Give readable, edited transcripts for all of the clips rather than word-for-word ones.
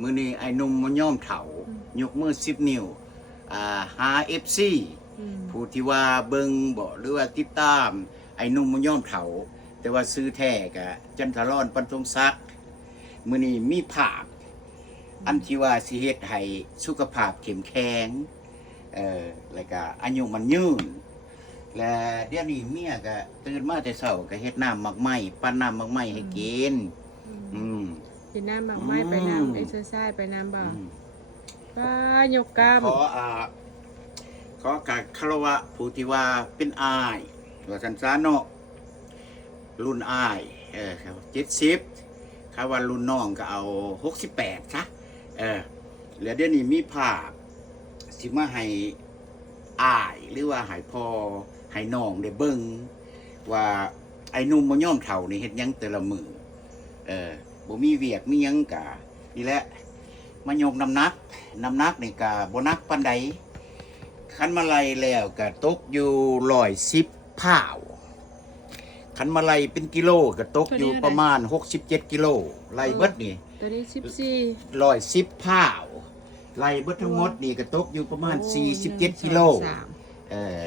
มื้อนี้ไอ้หนุ่มมันย่อมเฒ่ายกมือ10 นิ้วหา FC ผู้ที่ว่าเบิ่งบ่หรือว่าติดตามไอ้หนุ่มมันย่อมเฒ่าแต่ว่าซื้อแท้ก็จันทรอนปันทงศักดิ์มื้อนี้มีภาพอันที่ว่าสิเฮ็ดให้สุขภาพเข้มแข็งแล้วก็อายุมันยืนและเดี๋ยวนี้เมียก็ตื่นมาแต่เช้าก็เฮ็ดน้ำหมักไหม้ปั้นน้ำหมักไหม้ให้กินกินน้ำหมักไหม้ไปน้ำเอ็กซ์เซอร์ไซส์ไปน้ำบ่ป้ายกกล้ามขอการคารวะผู้ที่ว่าเป็นอายว่าสันซาเนาะรุ่นอาย70ถ้าว่ารุ่นน้องก็เอา68ซะแล้วเดี๋ยวนี้มีภาพสิมาให้อายหรือว่าให้พ่อให้น้องได้เบิ่งว่าไอ้หนุ่มบ่ยอมเฒ่านี่เฮ็ดหยังแต่ละมื้อบ่มีเวียกมีหยังกะนี่แหละมายกน้ำหนักนี่กะบ่หนักปานใดคันมาไล่แล้วก็ตกอยู่110 พาวคันมาไล่เป็นกิโลก็ตกอยู่ประมาณ67 กิโลไล่เบิดนี่ตัวนี้110 พาวไล่เบิดทั้งหมดนี่ก็ตกอยู่ประมาณ47 กิโล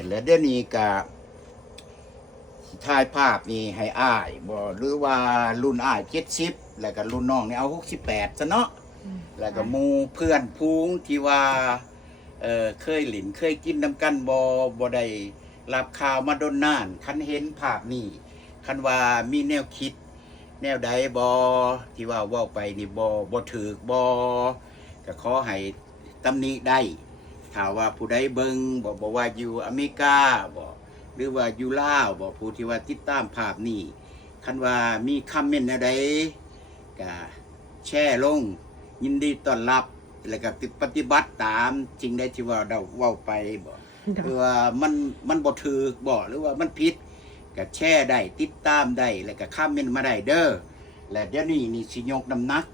แล้วเดี๋ยวนี้ก็ถ่ายภาพนี่ให้อ้ายบ่หรือว่ารุ่นอ้าย70แล้วก็รุ่นน้องนี่เอา68ซะเนาะแล้วก็หมู่เพื่อนพูงที่ว่าเคยหลินเคยกินน้ำกันบ่ได้รับข่าวมาดนนานคันเห็นภาพนี่คันว่ามีแนวคิดแนวใดบ่ที่ว่าเว้าไปนี่บ่ถูกบ่ก็ขอให้ตำหนิได้ถ้าว่าผู้ใดเบิ่งบ่ว่าอยู่อเมริกาบ่หรือว่าอยู่ลาวบ่ผู้ที่ว่าติดตามภาพนี้คันว่ามีคอมเมนต์แนวใดก็แชร์ลงยินดีต้อนรับแล้วก็ปฏิบัติตามจริงได้ที่ว่าเราเว้าไปบ่หรือว่ามันบ่ถูกบ่หรือว่ามันผิดก็แชร์ได้ติดตามได้แล้วก็คอมเมนต์มาได้เด้อและเดี๋ยวนี้นี่สิยกน้ำหนัก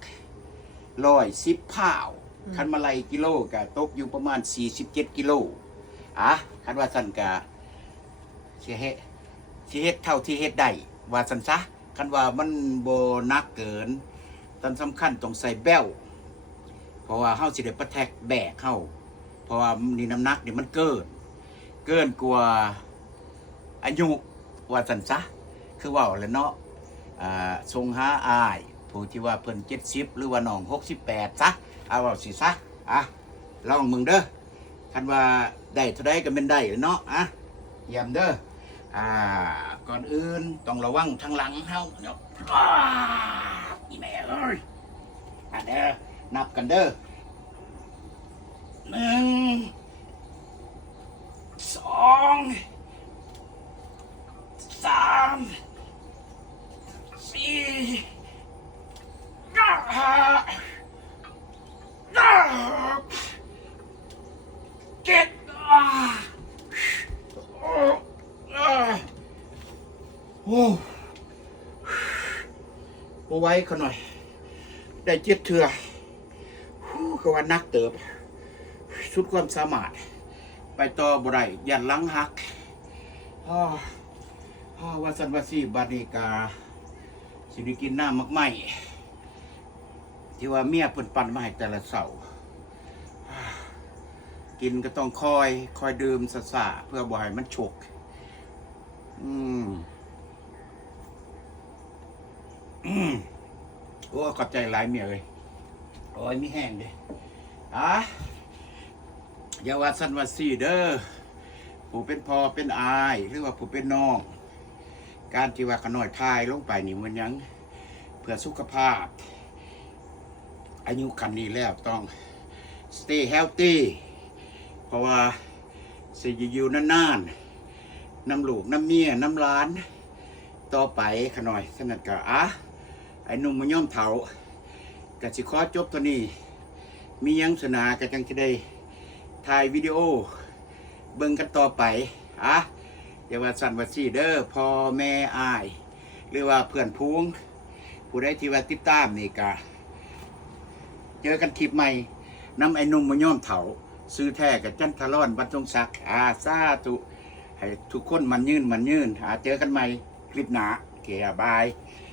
110 พาวคันมาไล่กิโลก็ตกอยู่ประมาณ47 กิโลคันว่าซั่นก็สิเฮ็ดเท่าที่เฮ็ดได้ว่าซั่นซะคันว่ามันบ่หนักเกินตอนสำคัญต้องใส่แบลเพราะว่าเฮาสิได้ประแทกแบกเฮาเพราะว่านี่น้ำหนักนี่มันเกินกว่าอายุว่าซั่นซะคือเว้าแล้วเนาะส่งหาอ้ายผู้ที่ว่าเพิ่น70หรือว่าน้อง68ซะเอาว่าสิซะลองมึงเด้อคันว่าได้เท่าใดก็เป็นได้เนาะเยี่ยมเด้อก่อนอื่นต้องระวังทางหลังเฮาเนาะอีแม่เอ้ยเด้อนับกันเด้อ1 2 3 4 5 6 7ไว้เขาหน่อยได้7 เทื่อก็ว่านักเติบสุดความสามารถไปต่อบ่ได้ยันหลังหักว่าสันว่าสีบานิกาสิได้กินน้ำมักไหม้ที่ว่าเมียเพิ่นปั่นมาให้แต่ละเสาร์กินก็ต้องคอยดื่มสะๆเพื่อบ่ให้มันฉกโอ้ขอบใจหลายเมียเลยโอ้ยมีแห้งดิอย่าว่าสันว่าสีเด้อผู้เป็นพ่อเป็นอายหรือว่าผู้เป็นน้องการที่ว่าขน้อยทายลงไปนี่มันยังเพื่อสุขภาพอายุคันนี้แล้วต้อง stay healthy เพราะว่าสิอยู่นานๆน้ำลูกน้ำเมียน้ำล้านต่อไปขน้อยสนัดกะไอ้หนุ่มมันย่อมเฒ่ากะสิขอจบตัวนี้มียังสนากะจังจะได้ถ่ายวิดีโอเบิ่งกันต่อไปเดี๋ยวว่าสั่นว่าซี่เด้อพ่อแม่อ้ายหรือว่าเพื่อนพูงผู้ใดที่ว่าติดตามนี่กะเจอกันคลิปใหม่น้ำไอ้หนุ่มมันย่อมเฒ่าซื้อแท้กับจันทรอนบัดทรงศักดิ์สาธุให้ทุกคนมันยืนเจอกันใหม่คลิปหน้าโอเคบาย